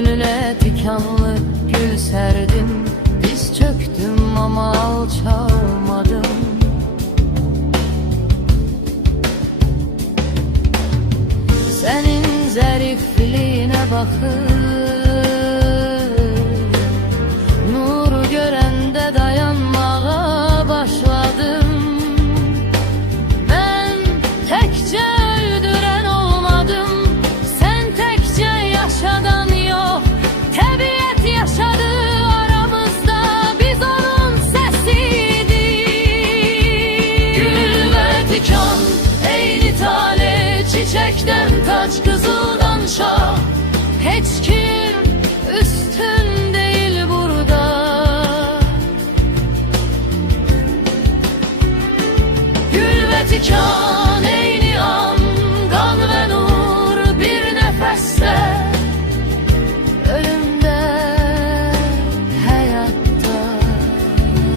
Gönüle dikanlı gül serdim, diz çöktüm ama alçalmadım. Senin zərifliyinə baxır, nuru görəndə dayanmağa başladım. Ben təkcə öldürən olmadım, sen təkcə yaşadan yok. Təbiət yaşadı aramızda, biz onun səsiydik. Gül və dikan, eyni tale, çiçekten taç, kızıldan şah. Heç kim üstün değil burada. Gül ve dikan, eyni an, kan ve nur bir nefeste.